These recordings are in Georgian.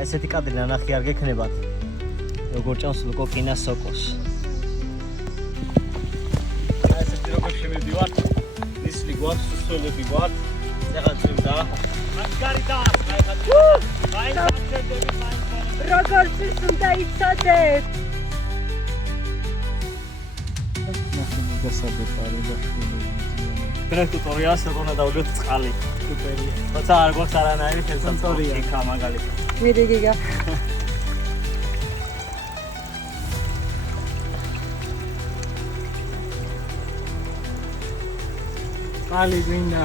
აი ესეთი კადრი ნანახი არ გექნებათ. როგორ ჭამს ლუკოკინა სოკოს. აი ესეთი როგორ შემივდივართ. ნისლი გვაქვს, სუსოლები გვაქვს. ეხლა წვიმდა. მაგარი და აი ხა. აი საჭედები მაინც. როგორც ის უნდა იცოდეთ. გასაბეპარი და ტრექტორიას როგორ უნდა დავუჯოთ წყალი. სუპერია. თუმცა არ გვაქვს არანაირი ხელსაწყოთი იქა მაგალითად. მიდი გიგა. წყალი გვინდა.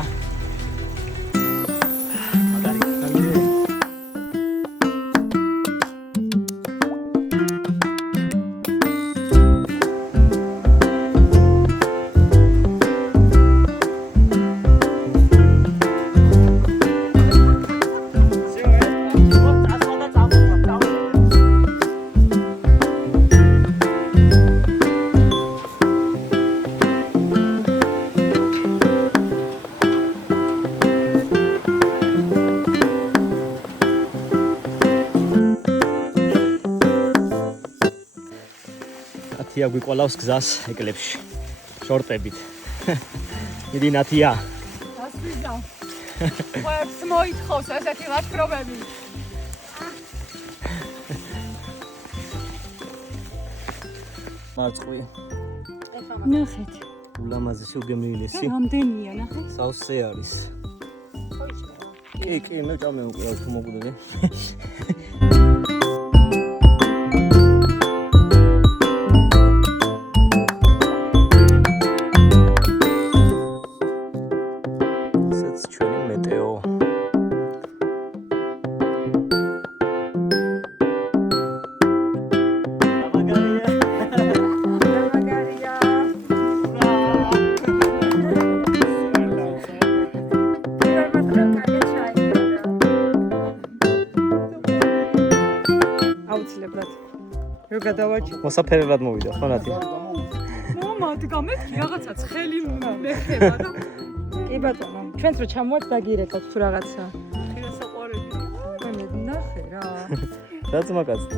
ნათია გვიყოლავს გზას ეკლებში შორტებით. მიდი ნათია. ასვიდა. ყველს მოითხოვს ესეთი ლაშქრობები. მარწყვი. ნახეთ. ულამაზესი უგემრიელესი. რამდენია ნახეთ? სავსე არის. კი, მე ჭამე უკვე თუ მოგვიდე. მოსაფერებლად მოვიდა ხო ნათია? მომად გამეთქი რაღაცა ცხელი მეხება და კი ბატონო ჩვენც რო ჩამოვართ დაგირეკავთ თუ რაღაცა ხილასაყვარელი მე ნახე რა დაწმაკაცდი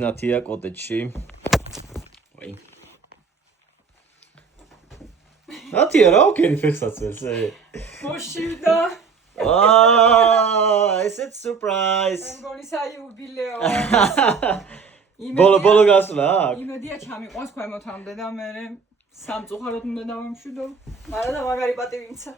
ნათია კოტეჯში. ვაი. ნათია რა უკენი ფეხსაცმელს? მოშივდა. ესეც surprise. მე მგონი საიუბილეო. ბოლო გასვლა აქ. იმედია ჩამიყვანს ქვემოთამდე და მე სამწუხაროდ უნდა დავემშვიდო. მაგრამ და მაგარი პატივი მცა.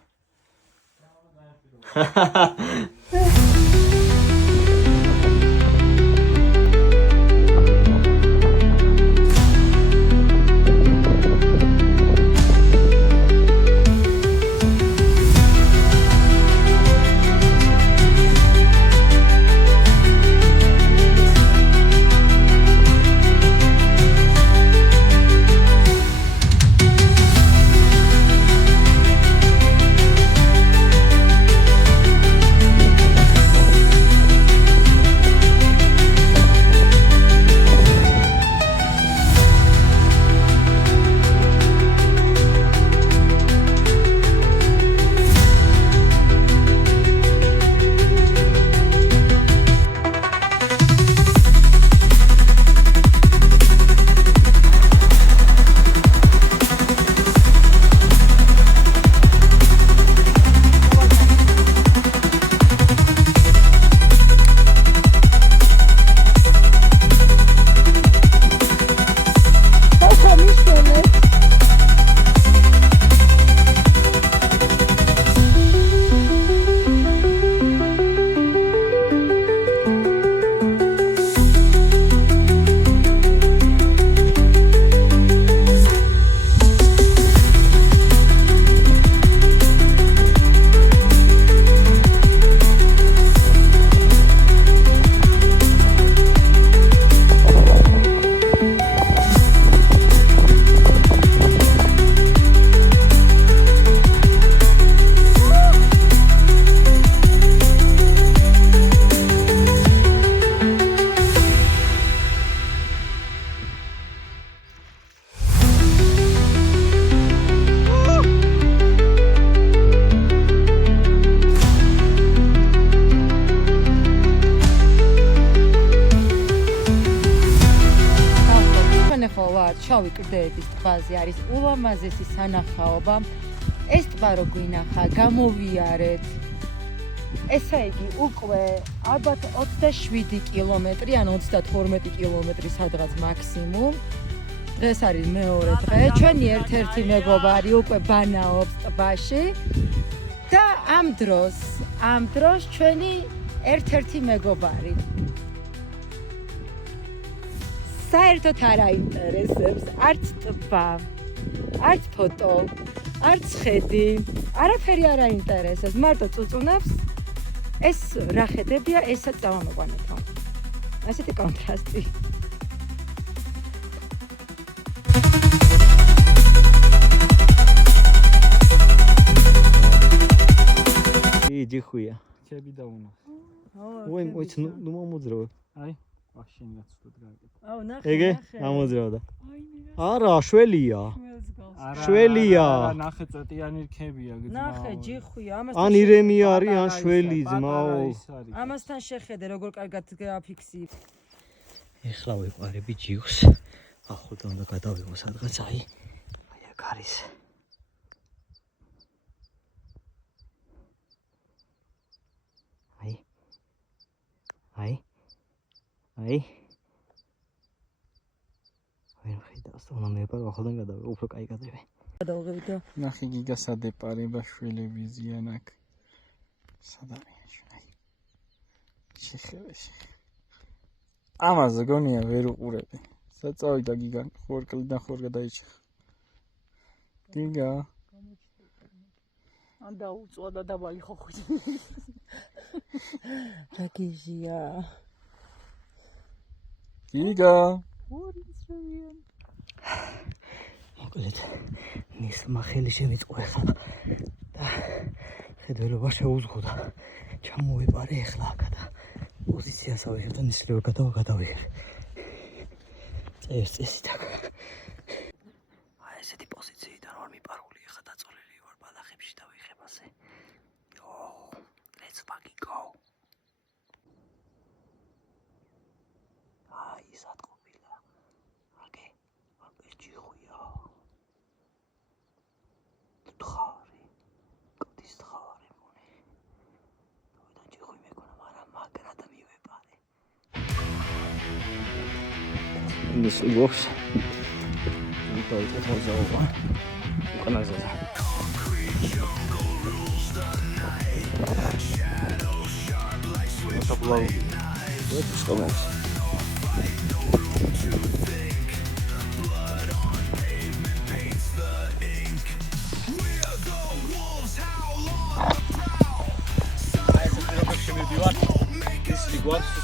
ჩვენ ახლა ვართ შავი კლდეების ტბაზე, არის ულამაზესი სანახაობა. ეს ტბა რო გვინახა, გამოვიარეთ. ესა იგი უკვე ალბათ 27 კილომეტრი ან 32 კილომეტრი სადღაც მაქსიმუმ. დღეს არის მეორე დღე. ჩვენი ერთ-ერთი მეგობარი უკვე ბანაობს ტბაში და ამ დროს ჩვენი ერთ-ერთი მეგობარი საერთოდ არ აინტერესებს არც ტბა, არც ფოტო, არც ხედი, არაფერი არ აინტერესებს, მარტო წუწუნებს. ეს რა ხედებია, ესაც წავამოყვანებო. ასეთი კონტრასტი. ჯიხუია. ჩები დაუნა. ой, ну მომოძრავე. აი, ვაშენ გაცუდ გაიგე. აუ, ნახე. ეგე, ამოძრავდა. არა, შველია. შველია. ნახე წვეტიანი რქებია გძმაო. ნახე, ჯიხუია, ამასთან ან ირემი არის, ან შველი ძმაო. ამასთან შეხედე, როგორ კარგად გააფიქსი. ეხლა ვიყარები ჯიხს. ახლა უნდა გადავიღო სადღაც, აი აქ არის. აი ვერ ხედავს, უნდა მეპარო ახალთან გადავიღო, უფრო კაი გადავიღე. გადავიღებდო. ნახე გიგასადეპარება შველები ზიან აქ. სადარია შენ. შეხევეში. ამაზე გონია ვერ უყურები. საწავიდა გიგან, ხორკლიდან ხორ გადაიჭიხა. გიგა. ან დაუწვა და დაბალი ხოხი. რა გიჟია. გიგა. მოკლედ, მისმა ხელი შემიწყო ახლა და ხედველობა შეუზღუდა. ჩამოვიპარე ახლა აქ და პოზიციასავე ერთად ისლივ გადავიღე. წესით აქ. აი ესეთი პოზიციიდან ვარ მიპარული ახლა დაწოლილი ვარ ბალახებში და ვიღებ ასე. Let's fucking go. აი სათყობილა. აგე, ჯიხუია. თხარი. კდის თხარი მონე. და ჯიხუი მეკონა, მაგრამ მაგრა და მივეპარე. ის უგობს. ვიყავით ხოზაობა. უკანაზე. Tablau. Let's go.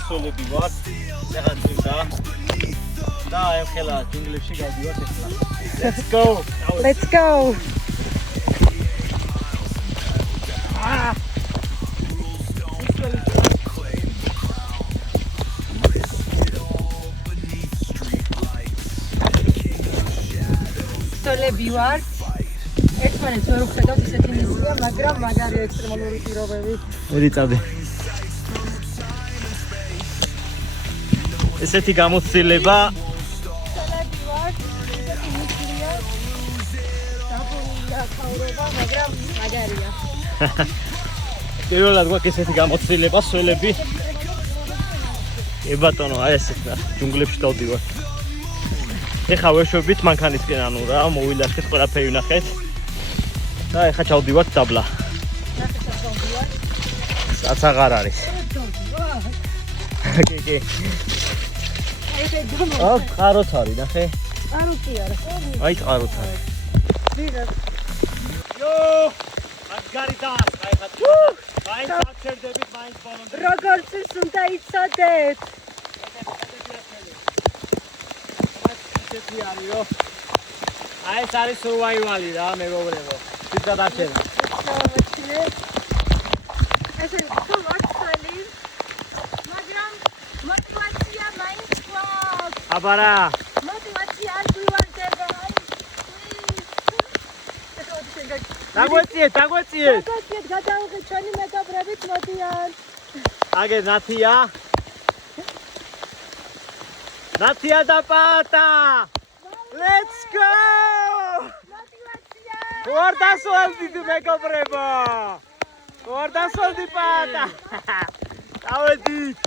სოლები ვარ, რაღაც და აი ხელა ჯუნგლებში გავდივართ ახლა. Let's go. Let's go. სოლები ვარ. ერთმანეთს ვერ ვხედავთ ისეთი ნისია, მაგრამ მაგარი ექსტრემალური პირობები. რიწადე. ესეთი გამოცდილება სოლები ვარ. ისეთი ნისია. დაბოლია ხაურობა, მაგრამ მაგარია. პირველად გვაქვს ესეთი გამოცდილება სოლები. ბატონო, აი ესეთ ჯუნგლებში დავდივარ. ეხა ვეშვებით მანქანისკენ, ანუ რა, მოვილაშქეთ, ყველაფერი ვნახეთ. და ეხა ჩავდივართ დაბლა. ნახე ჩავდივარ. რაც აღარ არის. კი. ესე გამო. აა, ყაროც არის, ნახე. ყაროც არა. აი, ყაროც არის. ვიღაც. იო! მაგარი დაასხაიხათ. მაინც აღჩერდებით, მაინც ბოლომდე. როგორც ის უნდა იცოდეთ. აი ეს არის სურვაივალი რა, მეგობრებო. თვითონ არჩევა. ესე თუ ვაცალი. მაგრამ мотивация მაინც გვაქვს. აბარა. мотивация არ გვივარდება. დაგვეციეთ. გადავიღეთ ჩვენი მეგობრებით მოდიან. აგე ნათია და პატა. Let's go! Guardasoldi tu mეგობრებო! Guardasoldi პატა! დავედით!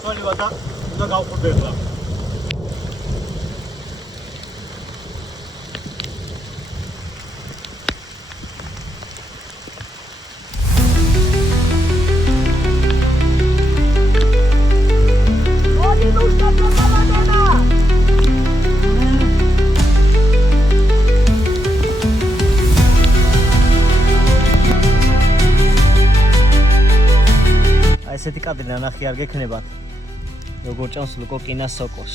ხალი ვადა უნდა გავხურდეთ. ესეთი კადრი ნანახი არ გექნებათ. როგორ ჭამს ლუკო კინას სოკოს.